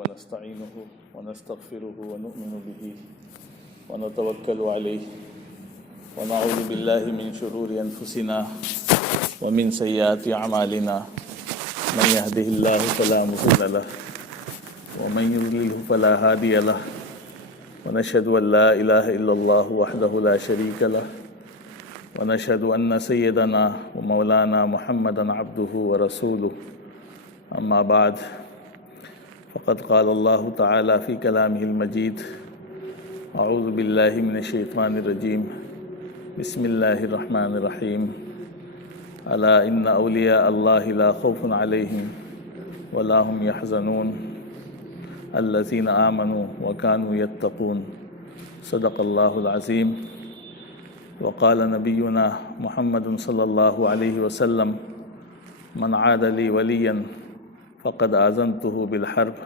ونستعينه ونستغفره ونؤمن به ونتوكل عليه ونعوذ بالله من شرور أنفسنا ومن سيئات أعمالنا من يهده الله فلا مضل له ومن يضلل فلا هادي له ونشهد أن لا إله إلا الله وحده لا شريك له ونشهد أن سيدنا ومولانا محمدا عبده ورسوله أما بعد فقد قال الله تعالى في كلامه المجيد أعوذ بالله من الشيطان الرجيم بسم الله الرحمن الرحيم ألا إن أولياء الله لا خوف عليهم ولا هم يحزنون الذين آمنوا وكانوا يتقون صدق الله العظيم وقال نبينا محمد صلى الله عليه وسلم من عاد لي وليا فقد آذنته بالحرب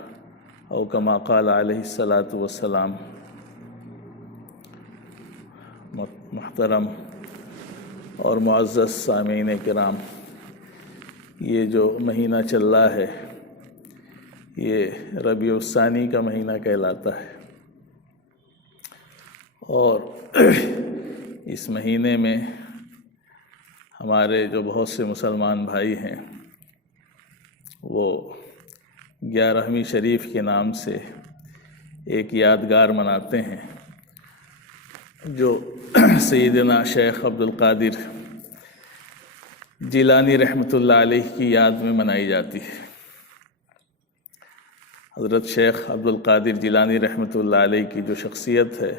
او كما قال علیہ الصلاۃ والسلام۔ محترم اور معزز سامعین کرام، یہ جو مہینہ چل رہا ہے یہ ربیع الثانی کا مہینہ کہلاتا ہے، اور اس مہینے میں ہمارے جو بہت سے مسلمان بھائی ہیں وہ 11ویں شریف کے نام سے ایک یادگار مناتے ہیں جو سیدنا شیخ عبدالقادر جیلانی رحمۃ اللہ علیہ کی یاد میں منائی جاتی ہے۔ حضرت شیخ عبدالقادر جیلانی رحمۃ اللہ علیہ کی جو شخصیت ہے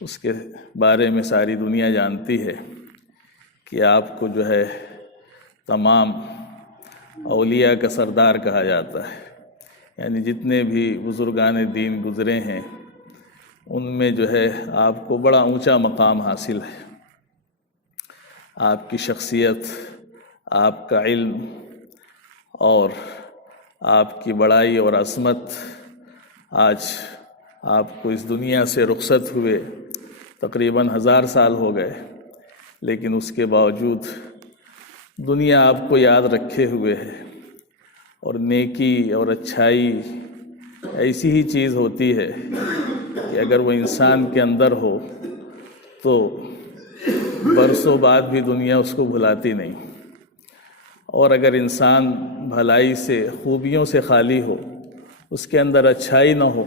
اس کے بارے میں ساری دنیا جانتی ہے کہ آپ کو جو ہے تمام اولیاء کا سردار کہا جاتا ہے، یعنی جتنے بھی بزرگان دین گزرے ہیں ان میں جو ہے آپ کو بڑا اونچا مقام حاصل ہے۔ آپ کی شخصیت، آپ کا علم اور آپ کی بڑائی اور عظمت آج آپ کو اس دنیا سے رخصت ہوئے تقریباً 1000 سال ہو گئے، لیکن اس کے باوجود دنیا آپ کو یاد رکھے ہوئے ہے۔ اور نیکی اور اچھائی ایسی ہی چیز ہوتی ہے کہ اگر وہ انسان کے اندر ہو تو برسوں بعد بھی دنیا اس کو بھلاتی نہیں، اور اگر انسان بھلائی سے، خوبیوں سے خالی ہو، اس کے اندر اچھائی نہ ہو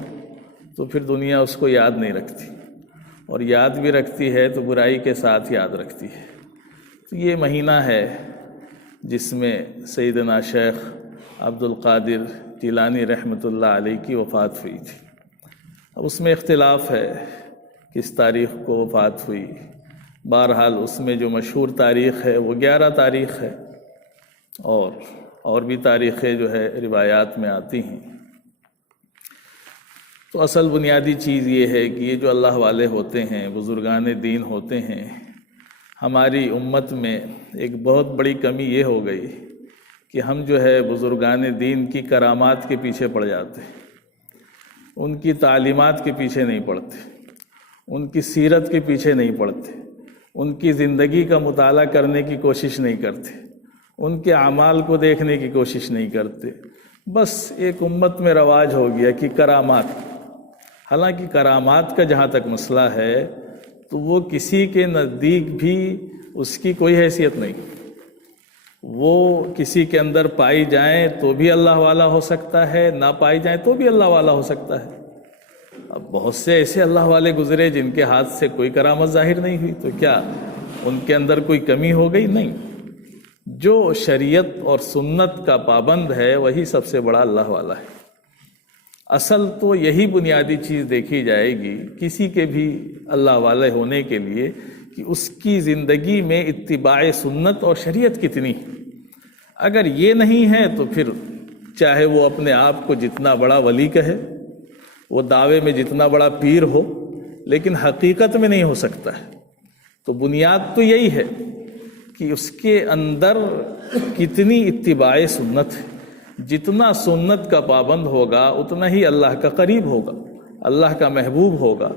تو پھر دنیا اس کو یاد نہیں رکھتی، اور یاد بھی رکھتی ہے تو برائی کے ساتھ یاد رکھتی ہے۔ تو یہ مہینہ ہے جس میں سیدنا شیخ عبدالقادر جیلانی رحمۃ اللہ علیہ کی وفات ہوئی تھی۔ اب اس میں اختلاف ہے کس تاریخ کو وفات ہوئی، بہرحال اس میں جو مشہور تاریخ ہے وہ 11 تاریخ ہے، اور بھی تاریخیں جو ہے روایات میں آتی ہیں۔ تو اصل بنیادی چیز یہ ہے کہ یہ جو اللہ والے ہوتے ہیں، بزرگان دین ہوتے ہیں، ہماری امت میں ایک بہت بڑی کمی یہ ہو گئی کہ ہم جو ہے بزرگان دین کی کرامات کے پیچھے پڑ جاتے ہیں، ان کی تعلیمات کے پیچھے نہیں پڑتے، ان کی سیرت کے پیچھے نہیں پڑتے، ان کی زندگی کا مطالعہ کرنے کی کوشش نہیں کرتے، ان کے اعمال کو دیکھنے کی کوشش نہیں کرتے۔ بس ایک امت میں رواج ہو گیا کہ کرامات، حالانکہ کرامات کا جہاں تک مسئلہ ہے تو وہ کسی کے نزدیک بھی اس کی کوئی حیثیت نہیں، وہ کسی کے اندر پائی جائیں تو بھی اللہ والا ہو سکتا ہے، نہ پائی جائیں تو بھی اللہ والا ہو سکتا ہے۔ اب بہت سے ایسے اللہ والے گزرے جن کے ہاتھ سے کوئی کرامت ظاہر نہیں ہوئی، تو کیا ان کے اندر کوئی کمی ہو گئی؟ نہیں، جو شریعت اور سنت کا پابند ہے وہی سب سے بڑا اللہ والا ہے۔ اصل تو یہی بنیادی چیز دیکھی جائے گی کسی کے بھی اللہ والے ہونے کے لیے کہ اس کی زندگی میں اتباع سنت اور شریعت کتنی۔ اگر یہ نہیں ہے تو پھر چاہے وہ اپنے آپ کو جتنا بڑا ولی کہے، وہ دعوے میں جتنا بڑا پیر ہو، لیکن حقیقت میں نہیں ہو سکتا ہے۔ تو بنیاد تو یہی ہے کہ اس کے اندر کتنی اتباع سنت ہے۔ جتنا سنت کا پابند ہوگا اتنا ہی اللہ کا قریب ہوگا، اللہ کا محبوب ہوگا،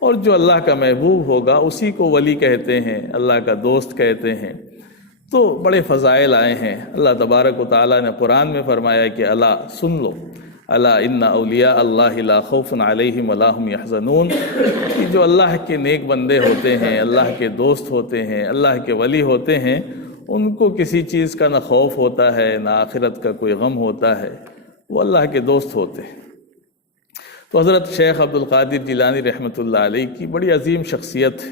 اور جو اللہ کا محبوب ہوگا اسی کو ولی کہتے ہیں، اللہ کا دوست کہتے ہیں۔ تو بڑے فضائل آئے ہیں۔ اللہ تبارک و تعالیٰ نے قرآن میں فرمایا کہ الا سن لو، الا ان اولیاء اللہ لا خوف علیہم ولا هم یحزنون، کہ جو اللہ کے نیک بندے ہوتے ہیں، اللہ کے دوست ہوتے ہیں، اللہ کے ولی ہوتے ہیں، ان کو کسی چیز کا نہ خوف ہوتا ہے نہ آخرت کا کوئی غم ہوتا ہے، وہ اللہ کے دوست ہوتے ہیں۔ تو حضرت شیخ عبد القادر جیلانی رحمۃ اللہ علیہ کی بڑی عظیم شخصیت ہے،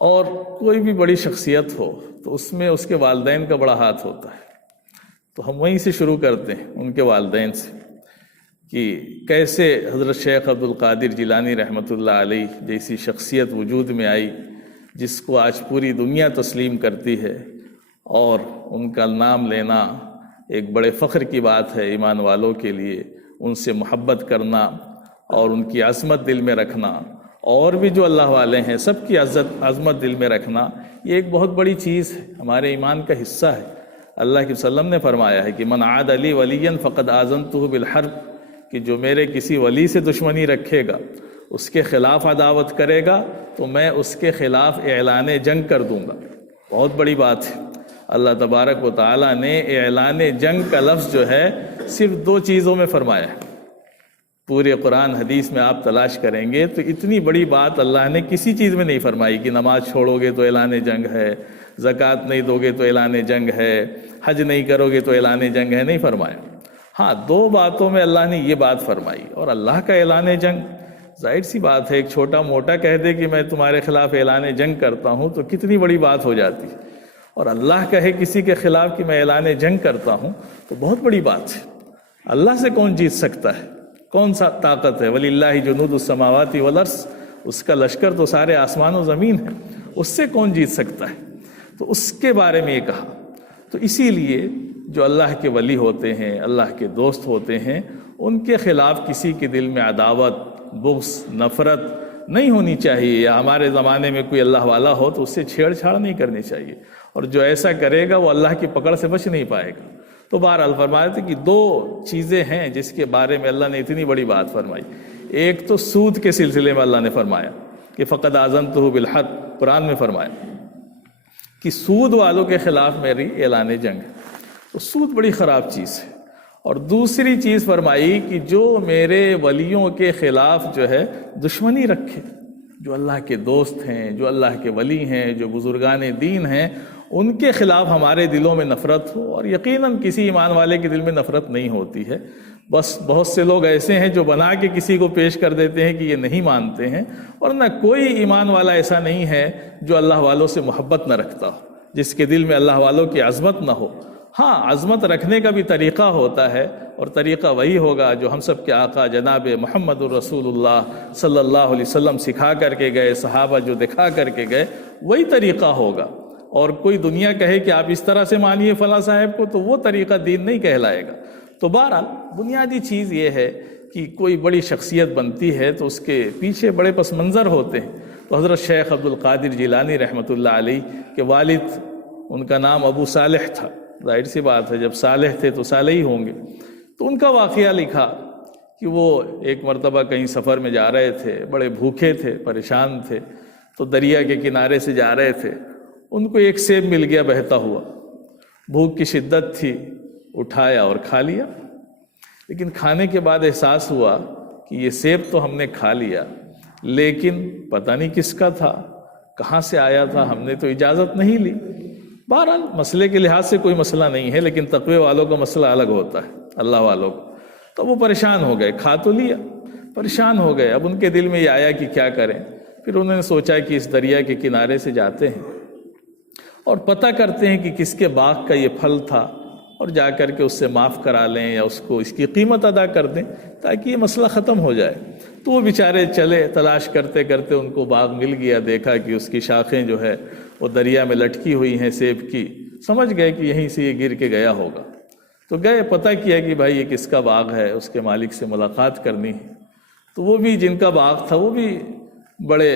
اور کوئی بھی بڑی شخصیت ہو تو اس میں اس کے والدین کا بڑا ہاتھ ہوتا ہے۔ تو ہم وہیں سے شروع کرتے ہیں، ان کے والدین سے، کہ کیسے حضرت شیخ عبد القادر جیلانی رحمۃ اللہ علیہ جیسی شخصیت وجود میں آئی، جس کو آج پوری دنیا تسلیم کرتی ہے، اور ان کا نام لینا ایک بڑے فخر کی بات ہے ایمان والوں کے لیے۔ ان سے محبت کرنا اور ان کی عظمت دل میں رکھنا، اور بھی جو اللہ والے ہیں سب کی عظمت دل میں رکھنا، یہ ایک بہت بڑی چیز ہے، ہمارے ایمان کا حصہ ہے۔ اللہ کے وسلم نے فرمایا ہے کہ من عاد علی ولیا فقد آذنتہ بالحرب، کہ جو میرے کسی ولی سے دشمنی رکھے گا، اس کے خلاف عداوت کرے گا، تو میں اس کے خلاف اعلان جنگ کر دوں گا۔ بہت بڑی بات ہے۔ اللہ تبارک و تعالیٰ نے اعلان جنگ کا لفظ جو ہے صرف 2 چیزوں میں فرمایا ہے۔ پورے قرآن حدیث میں آپ تلاش کریں گے تو اتنی بڑی بات اللہ نے کسی چیز میں نہیں فرمائی کہ نماز چھوڑو گے تو اعلان جنگ ہے، زکوٰۃ نہیں دو گے تو اعلان جنگ ہے، حج نہیں کرو گے تو اعلان جنگ ہے، نہیں فرمایا۔ ہاں 2 باتوں میں اللہ نے یہ بات فرمائی، اور اللہ کا اعلان جنگ ظاہر سی بات ہے، ایک چھوٹا موٹا کہہ دے کہ میں تمہارے خلاف اعلان جنگ کرتا ہوں تو کتنی بڑی بات ہو جاتی، اور اللہ کہے کسی کے خلاف کہ میں اعلان جنگ کرتا ہوں تو بہت بڑی بات ہے۔ اللہ سے کون جیت سکتا ہے؟ کون سا طاقت ہے؟ وَلِلَّهِ جُنُودُ السَّمَاوَاتِ وَالْأَرْضِ، اس کا لشکر تو سارے آسمان و زمین ہے، اس سے کون جیت سکتا ہے؟ تو اس کے بارے میں یہ کہا۔ تو اسی لیے جو اللہ کے ولی ہوتے ہیں، اللہ کے دوست ہوتے ہیں، ان کے خلاف کسی کے دل میں عداوت، بغض، نفرت نہیں ہونی چاہیے، یا ہمارے زمانے میں کوئی اللہ والا ہو تو اس سے چھیڑ چھاڑ نہیں کرنی چاہیے، اور جو ایسا کرے گا وہ اللہ کی پکڑ سے بچ نہیں پائے گا۔ تو بہرحال فرمایا تھا کہ 2 چیزیں ہیں جس کے بارے میں اللہ نے اتنی بڑی بات فرمائی۔ ایک تو سود کے سلسلے میں اللہ نے فرمایا کہ فقد آذنتہ بالحق، قرآن میں فرمایا کہ سود والوں کے خلاف میری اعلان جنگ ہے۔ تو سود بڑی خراب چیز ہے۔ اور دوسری چیز فرمائی کہ جو میرے ولیوں کے خلاف جو ہے دشمنی رکھے، جو اللہ کے دوست ہیں، جو اللہ کے ولی ہیں، جو بزرگان دین ہیں، ان کے خلاف ہمارے دلوں میں نفرت ہو، اور یقیناً کسی ایمان والے کے دل میں نفرت نہیں ہوتی ہے، بس بہت سے لوگ ایسے ہیں جو بنا کے کسی کو پیش کر دیتے ہیں کہ یہ نہیں مانتے ہیں، ورنہ کوئی ایمان والا ایسا نہیں ہے جو اللہ والوں سے محبت نہ رکھتا ہو، جس کے دل میں اللہ والوں کی عظمت نہ ہو۔ ہاں عظمت رکھنے کا بھی طریقہ ہوتا ہے، اور طریقہ وہی ہوگا جو ہم سب کے آقا جناب محمد الرسول اللہ صلی اللہ علیہ وسلم سکھا کر کے گئے، صحابہ جو دکھا کر کے گئے، وہی طریقہ ہوگا۔ اور کوئی دنیا کہے کہ آپ اس طرح سے مانیے فلاں صاحب کو، تو وہ طریقہ دین نہیں کہلائے گا۔ تو بہرحال بنیادی چیز یہ ہے کہ کوئی بڑی شخصیت بنتی ہے تو اس کے پیچھے بڑے پس منظر ہوتے ہیں۔ تو حضرت شیخ عبد القادر جیلانی رحمۃ اللہ علیہ کے والد، ان کا نام ابو صالح تھا، ظاہر سی بات ہے جب صالح تھے تو صالح ہی ہوں گے۔ تو ان کا واقعہ لکھا کہ وہ ایک مرتبہ کہیں سفر میں جا رہے تھے، بڑے بھوکے تھے، پریشان تھے، تو دریا کے کنارے سے جا رہے تھے، ان کو ایک سیب مل گیا بہتا ہوا، بھوک کی شدت تھی، اٹھایا اور کھا لیا۔ لیکن کھانے کے بعد احساس ہوا کہ یہ سیب تو ہم نے کھا لیا، لیکن پتہ نہیں کس کا تھا، کہاں سے آیا تھا، ہم نے تو اجازت نہیں لی۔ بہرحال مسئلے کے لحاظ سے کوئی مسئلہ نہیں ہے، لیکن تقوی والوں کا مسئلہ الگ ہوتا ہے، اللہ والوں کو۔ تو وہ پریشان ہو گئے، کھا تو لیا، پریشان ہو گئے۔ اب ان کے دل میں یہ آیا کہ کیا کریں۔ پھر انہوں نے سوچا کہ اس دریا کے کنارے سے جاتے ہیں اور پتہ کرتے ہیں کہ کس کے باغ کا یہ پھل تھا، اور جا کر کے اس سے معاف کرا لیں یا اس کو اس کی قیمت ادا کر دیں تاکہ یہ مسئلہ ختم ہو جائے۔ تو وہ بیچارے چلے، تلاش کرتے کرتے ان کو باغ مل گیا، دیکھا کہ اس کی شاخیں جو ہے وہ دریا میں لٹکی ہوئی ہیں سیب کی، سمجھ گئے کہ یہیں سے یہ گر کے گیا ہوگا۔ تو گئے، پتہ کیا کہ بھائی یہ کس کا باغ ہے، اس کے مالک سے ملاقات کرنی ہے۔ تو وہ بھی جن کا باغ تھا وہ بھی بڑے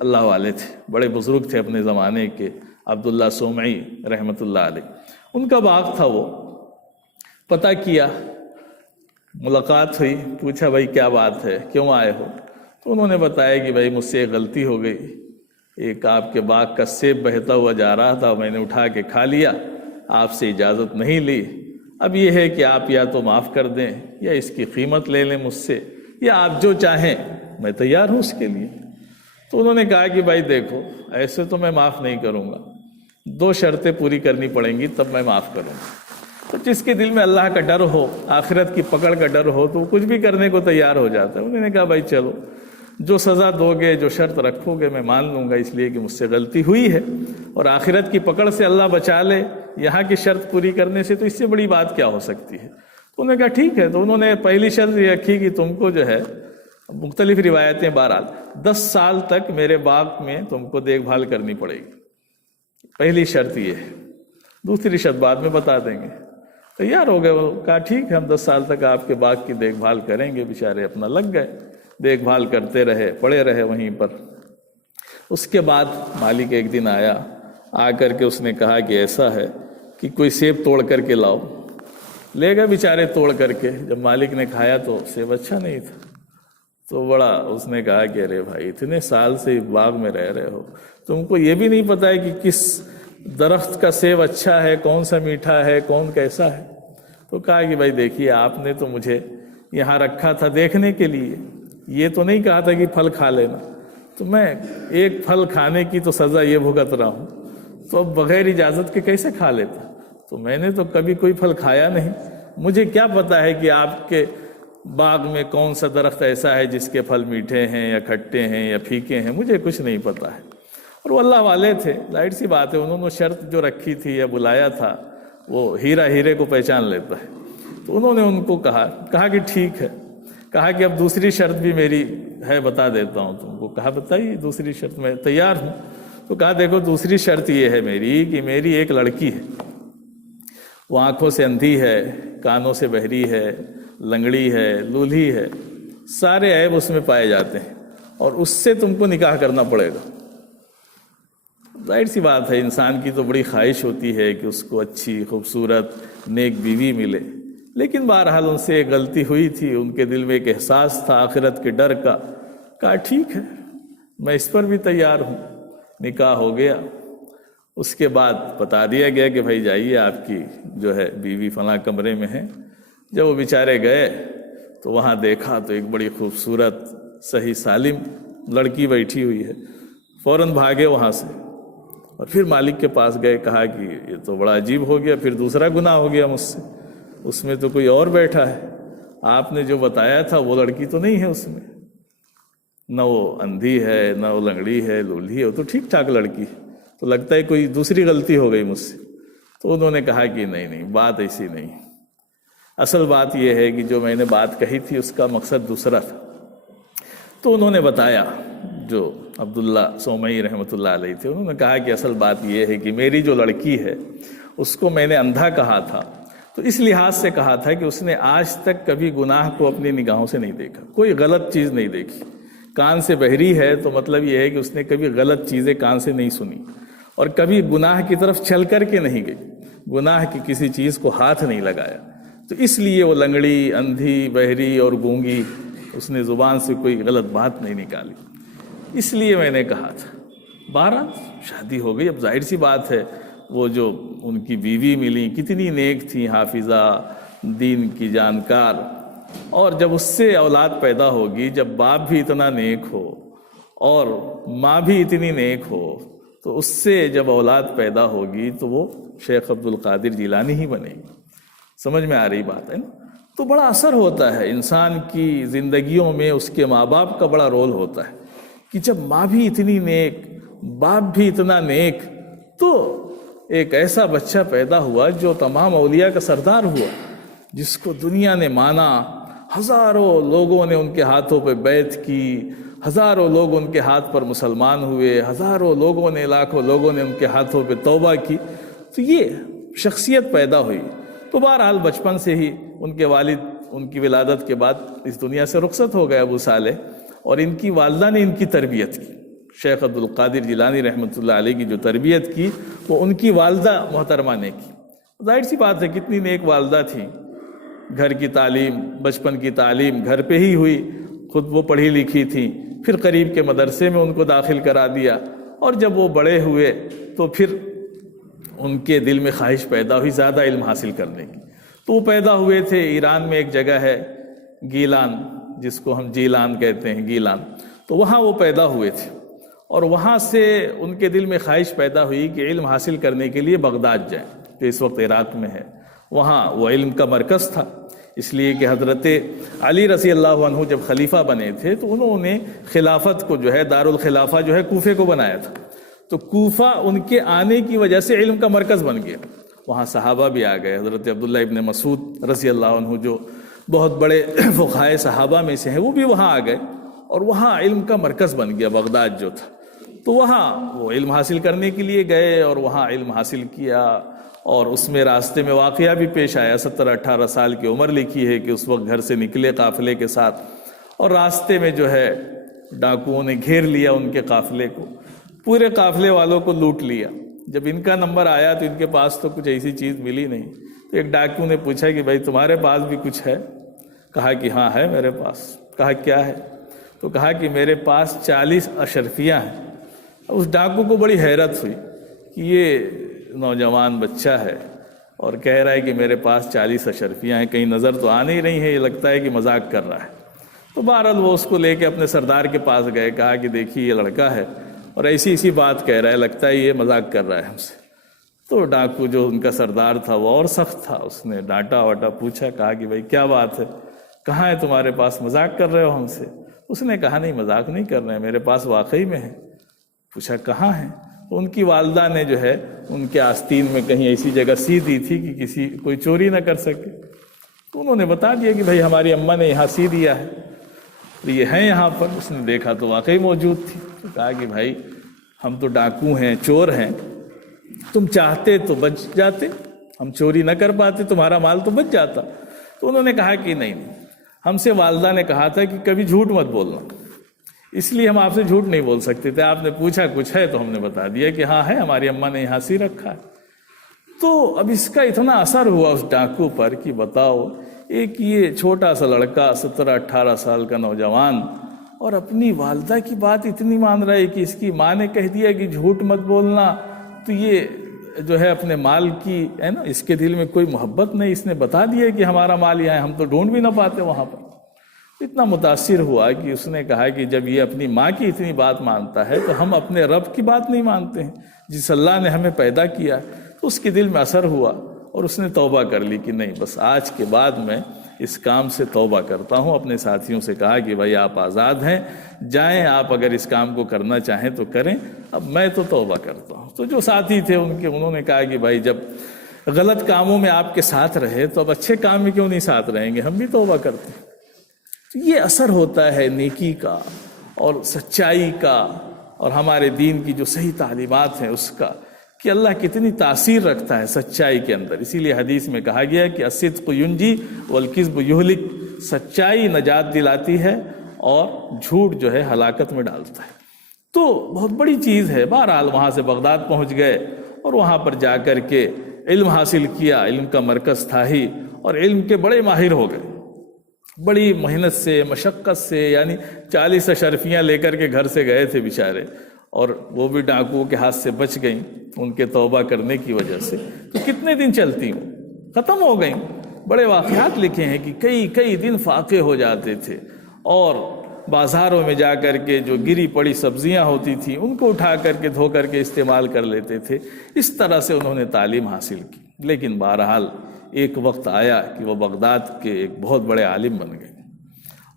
اللہ والے تھے، بڑے بزرگ تھے اپنے زمانے کے، عبداللہ سومعی رحمۃ اللہ علیہ، ان کا باغ تھا۔ وہ پتہ کیا، ملاقات ہوئی، پوچھا بھائی کیا بات ہے، کیوں آئے ہو؟ تو انہوں نے بتایا کہ بھائی مجھ سے ایک غلطی ہو گئی، ایک آپ کے باغ کا سیب بہتا ہوا جا رہا تھا، میں نے اٹھا کے کھا لیا، آپ سے اجازت نہیں لی، اب یہ ہے کہ آپ یا تو معاف کر دیں یا اس کی قیمت لے لیں مجھ سے، یا آپ جو چاہیں میں تیار ہوں اس کے لیے۔ تو انہوں نے کہا کہ بھائی دیکھو ایسے تو میں معاف نہیں کروں گا، 2 شرطیں پوری کرنی پڑیں گی تب میں معاف کروں گا۔ تو جس کے دل میں اللہ کا ڈر ہو، آخرت کی پکڑ کا ڈر ہو، تو وہ کچھ بھی کرنے کو تیار ہو جاتا ہے۔ انہوں نے کہا بھائی چلو، جو سزا دو گے، جو شرط رکھو گے میں مان لوں گا، اس لیے کہ مجھ سے غلطی ہوئی ہے، اور آخرت کی پکڑ سے اللہ بچا لے یہاں کی شرط پوری کرنے سے، تو اس سے بڑی بات کیا ہو سکتی ہے۔ تو انہوں نے کہا ٹھیک ہے۔ تو انہوں نے پہلی شرط یہ رکھی کہ تم کو جو ہے، مختلف روایتیں بہرحال 10 سال تک میرے باغ میں تم کو دیکھ بھال کرنی پڑے گی، پہلی شرط یہ ہے، دوسری شرط بعد میں بتا دیں گے۔ تیار ہو گئے وہ، کہا ٹھیک ہے ہم 10 سال تک آپ کے باغ کی دیکھ بھال کریں گے۔ بیچارے اپنا لگ گئے، دیکھ بھال کرتے رہے، پڑے رہے وہیں پر۔ اس کے بعد مالک ایک دن آیا، آ کر کے اس نے کہا کہ ایسا ہے کہ کوئی سیب توڑ کر کے لاؤ۔ لے گئے بیچارے توڑ کر کے، جب مالک نے کھایا تو سیب اچھا نہیں تھا، تو بڑا اس نے کہا کہ ارے بھائی اتنے سال سے باغ میں رہ رہے ہو، تم کو یہ بھی نہیں پتا ہے کہ کس درخت کا سیب اچھا ہے، کون سا میٹھا ہے، کون کیسا ہے؟ تو کہا کہ بھائی دیکھیے آپ نے تو مجھے یہاں رکھا تھا دیکھنے کے لیے، یہ تو نہیں کہا تھا کہ پھل کھا لینا، تو میں ایک پھل کھانے کی تو سزا یہ بھگت رہا ہوں، تو اب بغیر اجازت کے کیسے کھا لیتا؟ تو میں نے تو کبھی کوئی پھل کھایا نہیں، مجھے کیا پتا ہے کہ آپ کے باغ میں کون سا درخت ایسا ہے جس کے پھل میٹھے ہیں یا کھٹے ہیں یا پھیکے ہیں، مجھے کچھ نہیں پتا ہے۔ اور وہ اللہ والے تھے، ظاہر سی بات ہے، انہوں نے شرط جو رکھی تھی یا بلایا تھا، وہ ہیرا ہیرے کو پہچان لیتا ہے۔ تو انہوں نے ان کو کہا کہ ٹھیک ہے، کہا کہ اب دوسری شرط بھی میری ہے، بتا دیتا ہوں تم کو۔ کہا بتائیے دوسری شرط، میں تیار ہوں۔ تو کہا دیکھو دوسری شرط یہ ہے میری کہ میری ایک لڑکی ہے، وہ آنکھوں سے اندھی ہے، کانوں سے بہری ہے، لنگڑی ہے، لولھی ہے، سارے عیب اس میں پائے جاتے ہیں، اور اس سے تم کو نکاح کرنا پڑے گا۔ ظاہر سی بات ہے، انسان کی تو بڑی خواہش ہوتی ہے کہ اس کو اچھی خوبصورت نیک بیوی ملے، لیکن بہرحال ان سے ایک غلطی ہوئی تھی، ان کے دل میں ایک احساس تھا آخرت کے ڈر کا۔ کہا ٹھیک ہے میں اس پر بھی تیار ہوں۔ نکاح ہو گیا، اس کے بعد بتا دیا گیا کہ بھائی جائیے آپ کی جو ہے بیوی فلاں کمرے میں ہے۔ جب وہ بیچارے گئے تو وہاں دیکھا تو ایک بڑی خوبصورت صحیح سالم لڑکی بیٹھی ہوئی ہے، فوراً بھاگے وہاں سے، اور پھر مالک کے پاس گئے، کہا کہ یہ تو بڑا عجیب ہو گیا، پھر دوسرا گناہ ہو گیا مجھ سے، اس میں تو کوئی اور بیٹھا ہے، آپ نے جو بتایا تھا وہ لڑکی تو نہیں ہے اس میں، نہ وہ اندھی ہے نہ وہ لنگڑی ہے لولھی ہے، وہ تو ٹھیک ٹھاک لڑکی ہے، تو لگتا ہے کوئی دوسری غلطی ہو گئی مجھ سے۔ تو انہوں نے کہا کہ نہیں بات ایسی نہیں، اصل بات یہ ہے کہ جو میں نے بات کہی تھی اس کا مقصد دوسرا تھا۔ تو انہوں نے بتایا، جو عبداللہ سومئی رحمۃ اللہ علیہ تھے، انہوں نے کہا کہ اصل بات یہ ہے کہ میری جو لڑکی ہے اس کو میں نے اندھا کہا تھا، تو اس لحاظ سے کہا تھا کہ اس نے آج تک کبھی گناہ کو اپنی نگاہوں سے نہیں دیکھا، کوئی غلط چیز نہیں دیکھی۔ کان سے بہری ہے تو مطلب یہ ہے کہ اس نے کبھی غلط چیزیں کان سے نہیں سنی، اور کبھی گناہ کی طرف چل کر کے نہیں گئی، گناہ کی کسی چیز کو ہاتھ نہیں لگایا، تو اس لیے وہ لنگڑی، اندھی، بہری اور گونگی، اس نے زبان سے کوئی غلط بات نہیں نکالی، اس لیے میں نے کہا تھا۔ بہرحال شادی ہو گئی، اب ظاہر سی بات ہے وہ جو ان کی بیوی ملی کتنی نیک تھی، حافظہ، دین کی جانکار، اور جب اس سے اولاد پیدا ہوگی، جب باپ بھی اتنا نیک ہو اور ماں بھی اتنی نیک ہو، تو اس سے جب اولاد پیدا ہوگی تو وہ شیخ عبد القادر جیلانی ہی بنے گی۔ سمجھ میں آ رہی بات ہے نا؟ تو بڑا اثر ہوتا ہے انسان کی زندگیوں میں، اس کے ماں باپ کا بڑا رول ہوتا ہے کہ جب ماں بھی اتنی نیک، باپ بھی اتنا نیک، تو ایک ایسا بچہ پیدا ہوا جو تمام اولیاء کا سردار ہوا، جس کو دنیا نے مانا، ہزاروں لوگوں نے ان کے ہاتھوں پہ بیعت کی، ہزاروں لوگ ان کے ہاتھ پر مسلمان ہوئے، ہزاروں لوگوں نے، لاکھوں لوگوں نے ان کے ہاتھوں پہ توبہ کی، تو یہ شخصیت پیدا ہوئی۔ تو بہرحال بچپن سے ہی ان کے والد ان کی ولادت کے بعد اس دنیا سے رخصت ہو گئے ابو صالح، اور ان کی والدہ نے ان کی تربیت کی، شیخ عبد القادر جیلانی رحمۃ اللہ علیہ کی جو تربیت کی وہ ان کی والدہ محترمہ نے کی۔ ظاہر سی بات ہے کتنی نیک والدہ تھیں، گھر کی تعلیم، بچپن کی تعلیم گھر پہ ہی ہوئی، خود وہ پڑھی لکھی تھیں، پھر قریب کے مدرسے میں ان کو داخل کرا دیا، اور جب وہ بڑے ہوئے تو پھر ان کے دل میں خواہش پیدا ہوئی زیادہ علم حاصل کرنے کی، تو وہ پیدا ہوئے تھے ایران میں، ایک جگہ ہے گیلان، جس کو ہم جیلان کہتے ہیں، گیلان، تو وہاں وہ پیدا ہوئے تھے، اور وہاں سے ان کے دل میں خواہش پیدا ہوئی کہ علم حاصل کرنے کے لیے بغداد جائیں، جو اس وقت عراق میں ہے۔ وہاں وہ علم کا مرکز تھا، اس لیے کہ حضرت علی رضی اللہ عنہ جب خلیفہ بنے تھے تو انہوں نے خلافت کو جو ہے، دارالخلافہ جو ہے کوفے کو بنایا تھا، تو کوفہ ان کے آنے کی وجہ سے علم کا مرکز بن گیا۔ وہاں صحابہ بھی آ گئے، حضرت عبداللہ ابن مسعود رضی اللہ عنہ جو بہت بڑے فقہائے صحابہ میں سے ہیں، وہ بھی وہاں آ گئے، اور وہاں علم کا مرکز بن گیا بغداد جو تھا۔ تو وہاں وہ علم حاصل کرنے کے لیے گئے اور وہاں علم حاصل کیا، اور اس میں راستے میں واقعہ بھی پیش آیا۔ 17-18 سال کی عمر لکھی ہے کہ اس وقت گھر سے نکلے قافلے کے ساتھ، اور راستے میں جو ہے ڈاکوؤں نے گھیر لیا ان کے قافلے کو، پورے قافلے والوں کو لوٹ لیا۔ جب ان کا نمبر آیا تو ان کے پاس تو کچھ ایسی چیز ملی نہیں، تو ایک ڈاکو نے پوچھا کہ بھائی تمہارے پاس بھی کچھ ہے؟ کہا کہ ہاں ہے میرے پاس۔ کہا کیا ہے؟ تو کہا کہ میرے پاس 40 اشرفیاں ہیں۔ اس ڈاکو کو بڑی حیرت ہوئی کہ یہ نوجوان بچہ ہے اور کہہ رہا ہے کہ میرے پاس 40 اشرفیاں ہیں، کہیں نظر تو آ نہیں رہی ہے، یہ لگتا ہے کہ مذاق کر رہا ہے۔ تو بہرحال وہ اس کو لے کے اپنے سردار کے پاس گئے، کہا کہ دیکھیے یہ لڑکا ہے اور ایسی بات کہہ رہا ہے، لگتا ہے یہ مذاق کر رہا ہے ہم سے۔ تو ڈاکو جو ان کا سردار تھا وہ اور سخت تھا، اس نے ڈانٹا واٹا، پوچھا، کہا کہ بھائی کیا بات ہے، کہاں ہے تمہارے پاس، مذاق کر رہے ہو ہم سے؟ اس نے کہا نہیں مذاق نہیں کر رہے ہیں، میرے پاس واقعی میں ہے۔ پوچھا کہاں ہے؟ تو ان کی والدہ نے جو ہے ان کے آستین میں کہیں ایسی جگہ سی دی تھی کہ کوئی چوری نہ کر سکے۔ تو انہوں نے بتا دیا کہ بھائی ہماری اماں نے یہاں سی دیا ہے، تو یہ ہیں یہاں پر۔ اس نے دیکھا تو واقعی موجود تھی۔ تو کہا کہ بھائی ہم تو ڈاکو ہیں، چور ہیں، تم چاہتے تو بچ جاتے، ہم چوری نہ کر پاتے، تمہارا مال تو بچ جاتا۔ تو انہوں نے کہا کہ نہیں، ہم سے والدہ نے کہا تھا کہ کبھی جھوٹ مت بولنا، اس لیے ہم آپ سے جھوٹ نہیں بول سکتے تھے، آپ نے پوچھا کچھ ہے تو ہم نے بتا دیا کہ ہاں ہے، ہماری اماں نے یہاں سی رکھا ہے۔ تو اب اس کا اتنا اثر ہوا اس ڈاکو پر کہ بتاؤ، ایک یہ چھوٹا سا لڑکا 17-18 سال کا نوجوان، اور اپنی والدہ کی بات اتنی مان رہا ہے کہ اس کی ماں نے کہہ دیا کہ جھوٹ مت بولنا، تو یہ جو ہے اپنے مال کی ہے نا، اس کے دل میں کوئی محبت نہیں، اس نے بتا دیا کہ ہمارا مال یہاں ہے، ہم تو ڈھونڈ بھی نہ پاتے وہاں پر۔ اتنا متاثر ہوا کہ اس نے کہا کہ جب یہ اپنی ماں کی اتنی بات مانتا ہے تو ہم اپنے رب کی بات نہیں مانتے ہیں جس اللہ نے ہمیں پیدا کیا۔ تو اس کے دل میں اثر ہوا اور اس نے توبہ کر لی کہ نہیں، بس آج کے بعد میں اس کام سے توبہ کرتا ہوں۔ اپنے ساتھیوں سے کہا کہ بھائی آپ آزاد ہیں، جائیں، آپ اگر اس کام کو کرنا چاہیں تو کریں، اب میں تو توبہ کرتا ہوں۔ تو جو ساتھی تھے انہوں نے کہا کہ بھائی جب غلط کاموں میں آپ کے ساتھ رہے تو اب اچھے کام میں کیوں نہیں ساتھ رہیں گے، ہم بھی توبہ کرتے ہیں۔ تو یہ اثر ہوتا ہے نیکی کا اور سچائی کا اور ہمارے دین کی جو صحیح تعلیمات ہیں اس کا، کہ اللہ کتنی تاثیر رکھتا ہے سچائی کے اندر۔ اسی لیے حدیث میں کہا گیا ہے کہ الصدق ینجی والکذب یہلک، سچائی نجات دلاتی ہے اور جھوٹ جو ہے ہلاکت میں ڈالتا ہے۔ تو بہت بڑی چیز ہے۔ بہرحال وہاں سے بغداد پہنچ گئے اور وہاں پر جا کر کے علم حاصل کیا، علم کا مرکز تھا ہی، اور علم کے بڑے ماہر ہو گئے، بڑی محنت سے، مشقت سے، یعنی 40 اشرفیاں لے کر کے گھر سے گئے تھے بیچارے، اور وہ بھی ڈاکوؤں کے ہاتھ سے بچ گئیں ان کے توبہ کرنے کی وجہ سے۔ تو کتنے دن چلتی ہوں، ختم ہو گئیں۔ بڑے واقعات لکھے ہیں کہ کئی دن فاقے ہو جاتے تھے، اور بازاروں میں جا کر کے جو گری پڑی سبزیاں ہوتی تھیں ان کو اٹھا کر کے دھو کر کے استعمال کر لیتے تھے۔ اس طرح سے انہوں نے تعلیم حاصل کی۔ لیکن بہرحال ایک وقت آیا کہ وہ بغداد کے ایک بہت بڑے عالم بن گئے،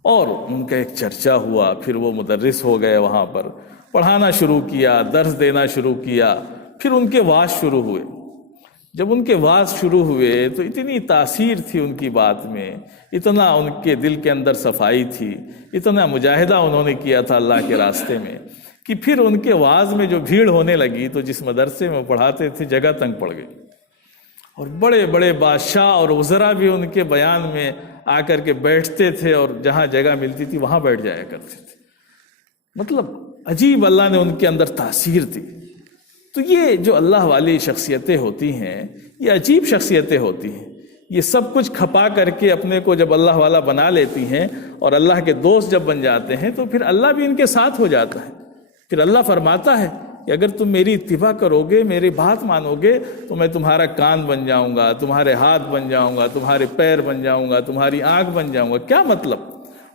اور ان کا ایک چرچا ہوا۔ پھر وہ مدرس ہو گئے، وہاں پر پڑھانا شروع کیا، درس دینا شروع کیا۔ پھر ان کے وعظ شروع ہوئے۔ جب ان کے وعظ شروع ہوئے تو اتنی تاثیر تھی ان کی بات میں، اتنا ان کے دل کے اندر صفائی تھی، اتنا مجاہدہ انہوں نے کیا تھا اللہ کے راستے میں، کہ پھر ان کے وعظ میں جو بھیڑ ہونے لگی تو جس مدرسے میں وہ پڑھاتے تھے جگہ تنگ پڑ گئی، اور بڑے بڑے بادشاہ اور وزراء بھی ان کے بیان میں آ کر کے بیٹھتے تھے، اور جہاں جگہ ملتی تھی وہاں بیٹھ جایا کرتے تھے۔ مطلب عجیب اللہ نے ان کے اندر تاثیر دی۔ تو یہ جو اللہ والی شخصیتیں ہوتی ہیں، یہ عجیب شخصیتیں ہوتی ہیں۔ یہ سب کچھ کھپا کر کے اپنے کو جب اللہ والا بنا لیتی ہیں اور اللہ کے دوست جب بن جاتے ہیں تو پھر اللہ بھی ان کے ساتھ ہو جاتا ہے۔ پھر اللہ فرماتا ہے کہ اگر تم میری اتباع کرو گے، میری بات مانو گے، تو میں تمہارا کان بن جاؤں گا، تمہارے ہاتھ بن جاؤں گا، تمہارے پیر بن جاؤں گا، تمہاری آنکھ بن جاؤں گا۔ کیا مطلب؟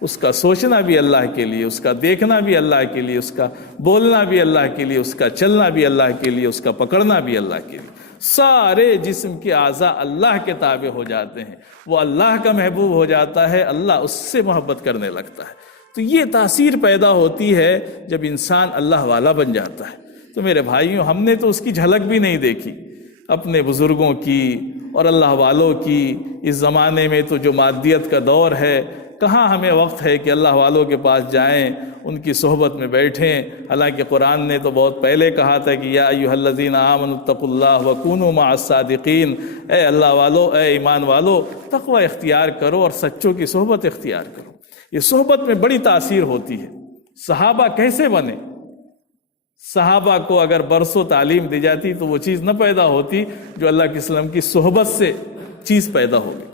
اس کا سوچنا بھی اللہ کے لیے، اس کا دیکھنا بھی اللہ کے لیے، اس کا بولنا بھی اللہ کے لیے، اس کا چلنا بھی اللہ کے لیے، اس کا پکڑنا بھی اللہ کے لیے۔ سارے جسم کے اعضاء اللہ کے تابع ہو جاتے ہیں، وہ اللہ کا محبوب ہو جاتا ہے، اللہ اس سے محبت کرنے لگتا ہے۔ تو یہ تاثیر پیدا ہوتی ہے جب انسان اللہ والا بن جاتا ہے۔ تو میرے بھائیوں، ہم نے تو اس کی جھلک بھی نہیں دیکھی اپنے بزرگوں کی اور اللہ والوں کی۔ اس زمانے میں تو جو مادیت کا دور ہے، کہاں ہمیں وقت ہے کہ اللہ والوں کے پاس جائیں، ان کی صحبت میں بیٹھیں۔ حالانکہ قرآن نے تو بہت پہلے کہا تھا کہ یا ایھا الذین آمنوا اتقوا اللہ وکونوا مع الصادقین، اے اللہ والو، اے ایمان والو، تقوی اختیار کرو اور سچوں کی صحبت اختیار کرو۔ یہ صحبت میں بڑی تاثیر ہوتی ہے۔ صحابہ کیسے بنے؟ صحابہ کو اگر برسوں تعلیم دی جاتی تو وہ چیز نہ پیدا ہوتی جو اللہ کے وسلم کی صحبت سے چیز پیدا ہوگی۔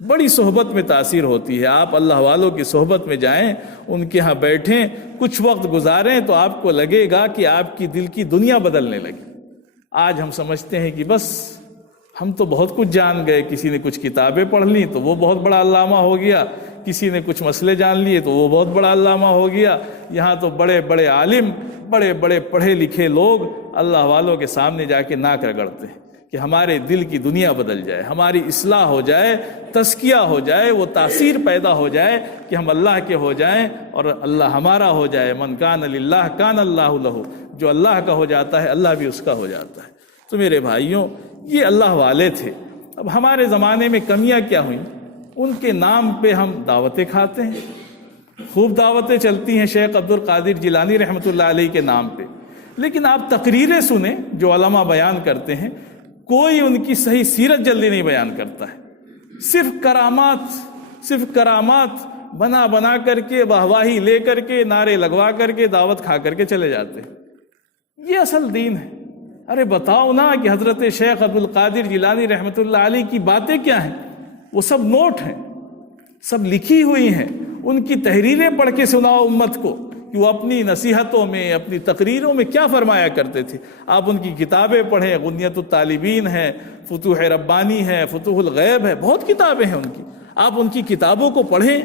بڑی صحبت میں تاثیر ہوتی ہے۔ آپ اللہ والوں کی صحبت میں جائیں، ان کے ہاں بیٹھیں، کچھ وقت گزاریں تو آپ کو لگے گا کہ آپ کی دل کی دنیا بدلنے لگی۔ آج ہم سمجھتے ہیں کہ بس ہم تو بہت کچھ جان گئے، کسی نے کچھ کتابیں پڑھ لیں تو وہ بہت بڑا علامہ ہو گیا، کسی نے کچھ مسئلے جان لیے تو وہ بہت بڑا علامہ ہو گیا۔ یہاں تو بڑے بڑے عالم، بڑے بڑے پڑھے لکھے لوگ اللہ والوں کے سامنے جا کے ناک رگڑتے ہیں کہ ہمارے دل کی دنیا بدل جائے، ہماری اصلاح ہو جائے، تزکیہ ہو جائے، وہ تاثیر پیدا ہو جائے کہ ہم اللہ کے ہو جائیں اور اللہ ہمارا ہو جائے۔ من کان للہ کان اللہ لہ، جو اللہ کا ہو جاتا ہے اللہ بھی اس کا ہو جاتا ہے۔ تو میرے بھائیوں، یہ اللہ والے تھے۔ اب ہمارے زمانے میں کمیاں کیا ہوئیں؟ ان کے نام پہ ہم دعوتیں کھاتے ہیں، خوب دعوتیں چلتی ہیں شیخ عبد القادر جیلانی رحمۃ اللہ علیہ کے نام پہ، لیکن آپ تقریریں سنیں جو علماء بیان کرتے ہیں، کوئی ان کی صحیح سیرت جلدی نہیں بیان کرتا ہے۔ صرف کرامات بنا بنا کر کے، واہواہی لے کر کے، نعرے لگوا کر کے، دعوت کھا کر کے چلے جاتے ہیں۔ یہ اصل دین ہے؟ ارے بتاؤ نا کہ حضرت شیخ عبد القادر جیلانی رحمۃ اللہ علیہ کی باتیں کیا ہیں؟ وہ سب نوٹ ہیں، سب لکھی ہوئی ہیں۔ ان کی تحریریں پڑھ کے سناؤ امت کو کہ وہ اپنی نصیحتوں میں، اپنی تقریروں میں کیا فرمایا کرتے تھے۔ آپ ان کی کتابیں پڑھیں، غنیۃ الطالبین ہے، فتوح ربانی ہے، فتوح الغیب ہے، بہت کتابیں ہیں ان کی۔ آپ ان کی کتابوں کو پڑھیں،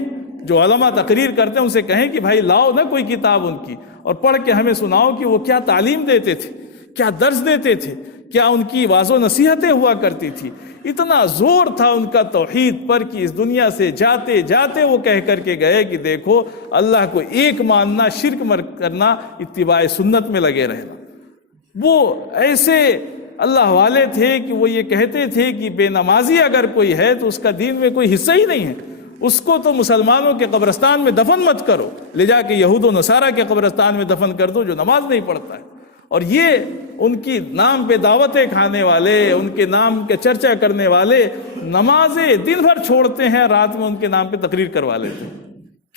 جو علماء تقریر کرتے ہیں ان سے کہیں کہ بھائی لاؤ نا کوئی کتاب ان کی اور پڑھ کے ہمیں سناؤ کہ وہ کیا تعلیم دیتے تھے، کیا درس دیتے تھے، کیا ان کی واعظ و نصیحتیں ہوا کرتی تھی۔ اتنا زور تھا ان کا توحید پر کہ اس دنیا سے جاتے جاتے وہ کہہ کر کے گئے کہ دیکھو، اللہ کو ایک ماننا، شرک کرنا، اتباع سنت میں لگے رہنا۔ وہ ایسے اللہ والے تھے کہ وہ یہ کہتے تھے کہ بے نمازی اگر کوئی ہے تو اس کا دین میں کوئی حصہ ہی نہیں ہے، اس کو تو مسلمانوں کے قبرستان میں دفن مت کرو، لے جا کے یہود و نصارہ کے قبرستان میں دفن کر دو جو نماز نہیں پڑھتا ہے۔ اور یہ ان کی نام پہ دعوتیں کھانے والے، ان کے نام کے چرچا کرنے والے نمازیں دن بھر چھوڑتے ہیں، رات میں ان کے نام پہ تقریر کروا لیتے ہیں۔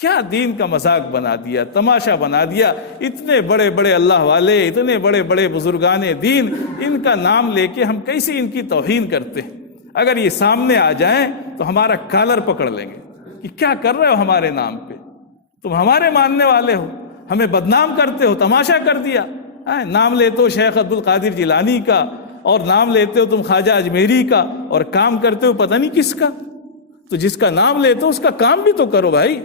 کیا دین کا مذاق بنا دیا، تماشا بنا دیا۔ اتنے بڑے بڑے اللہ والے، اتنے بڑے بڑے بزرگان دین، ان کا نام لے کے ہم کیسے ان کی توہین کرتے ہیں۔ اگر یہ سامنے آ جائیں تو ہمارا کالر پکڑ لیں گے کہ کیا کر رہے ہو ہمارے نام پہ، تم ہمارے ماننے والے ہو، ہمیں بدنام کرتے ہو، تماشا کر دیا۔ نام لیتے ہو شیخ عبد القادر جیلانی کا، اور نام لیتے ہو تم خواجہ اجمیری کا، اور کام کرتے ہو پتہ نہیں کس کا۔ تو جس کا نام لیتے ہو اس کا کام بھی تو کرو بھائی،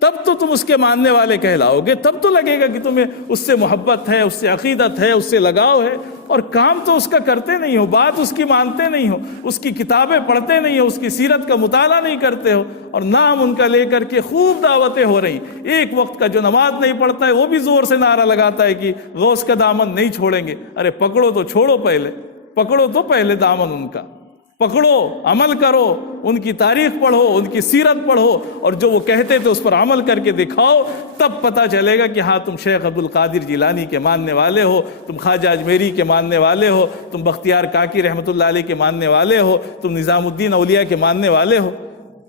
تب تو تم اس کے ماننے والے کہلاؤ گے، تب تو لگے گا کہ تمہیں اس سے محبت ہے، اس سے عقیدت ہے، اس سے لگاؤ ہے۔ اور کام تو اس کا کرتے نہیں ہو، بات اس کی مانتے نہیں ہو، اس کی کتابیں پڑھتے نہیں ہو، اس کی سیرت کا مطالعہ نہیں کرتے ہو، اور نام ان کا لے کر کے خوب دعوتیں ہو رہی۔ ایک وقت کا جو نماز نہیں پڑھتا ہے وہ بھی زور سے نعرہ لگاتا ہے کہ غوث کا دامن نہیں چھوڑیں گے۔ ارے پکڑو تو چھوڑو، پکڑو تو پہلے دامن ان کا، پکڑو، عمل کرو، ان کی تاریخ پڑھو، ان کی سیرت پڑھو، اور جو وہ کہتے تھے اس پر عمل کر کے دکھاؤ، تب پتہ چلے گا کہ ہاں تم شیخ عبد القادر جیلانی کے ماننے والے ہو، تم خواجہ اجمیری کے ماننے والے ہو، تم بختیار کاکی رحمۃ اللہ علیہ کے ماننے والے ہو، تم نظام الدین اولیاء کے ماننے والے ہو۔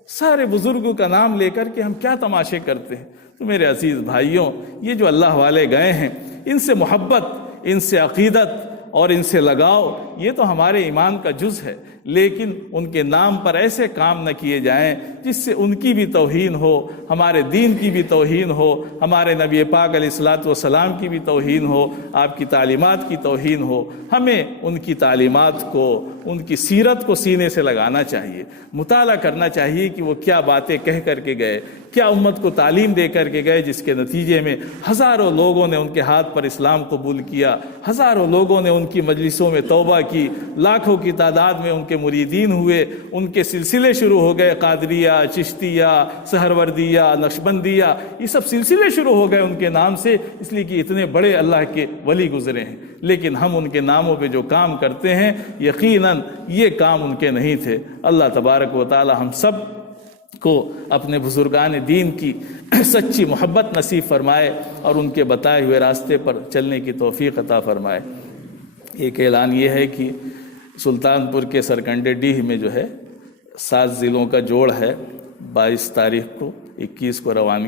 سارے بزرگوں کا نام لے کر کے ہم کیا تماشے کرتے ہیں۔ تو میرے عزیز بھائیوں، یہ جو اللہ والے گئے ہیں، ان سے محبت، ان سے عقیدت اور ان سے لگاؤ، یہ تو ہمارے ایمان کا جز ہے، لیکن ان کے نام پر ایسے کام نہ کیے جائیں جس سے ان کی بھی توہین ہو، ہمارے دین کی بھی توہین ہو، ہمارے نبی پاک علیہ الصلاۃ والسلام کی بھی توہین ہو، آپ کی تعلیمات کی توہین ہو۔ ہمیں ان کی تعلیمات کو، ان کی سیرت کو سینے سے لگانا چاہیے، مطالعہ کرنا چاہیے کہ وہ کیا باتیں کہہ کر کے گئے، کیا امت کو تعلیم دے کر کے گئے، جس کے نتیجے میں ہزاروں لوگوں نے ان کے ہاتھ پر اسلام قبول کیا، ہزاروں لوگوں نے ان کی مجلسوں میں توبہ کی، لاکھوں کی تعداد میں ان کے مریدین ہوئے، ان کے سلسلے شروع ہو گئے، قادریہ، چشتیہ، سہروردیہ، نقشبندیہ، یہ سب سلسلے شروع ہو گئے ان کے نام سے، اس لیے کہ اتنے بڑے اللہ کے ولی گزرے ہیں۔ لیکن ہم ان کے ناموں پہ جو کام کرتے ہیں، یقیناً یہ کام ان کے نہیں تھے۔ اللہ تبارک و تعالی ہم سب کو اپنے بزرگان دین کی سچی محبت نصیب فرمائے اور ان کے بتائے ہوئے راستے پر چلنے کی توفیق عطا فرمائے۔ ایک اعلان یہ ہے کہ سلطان پور کے سرکنڈے ڈیہ میں جو ہے 7 ضلعوں کا جوڑ ہے، 22 تاریخ کو، 21 کو روانگی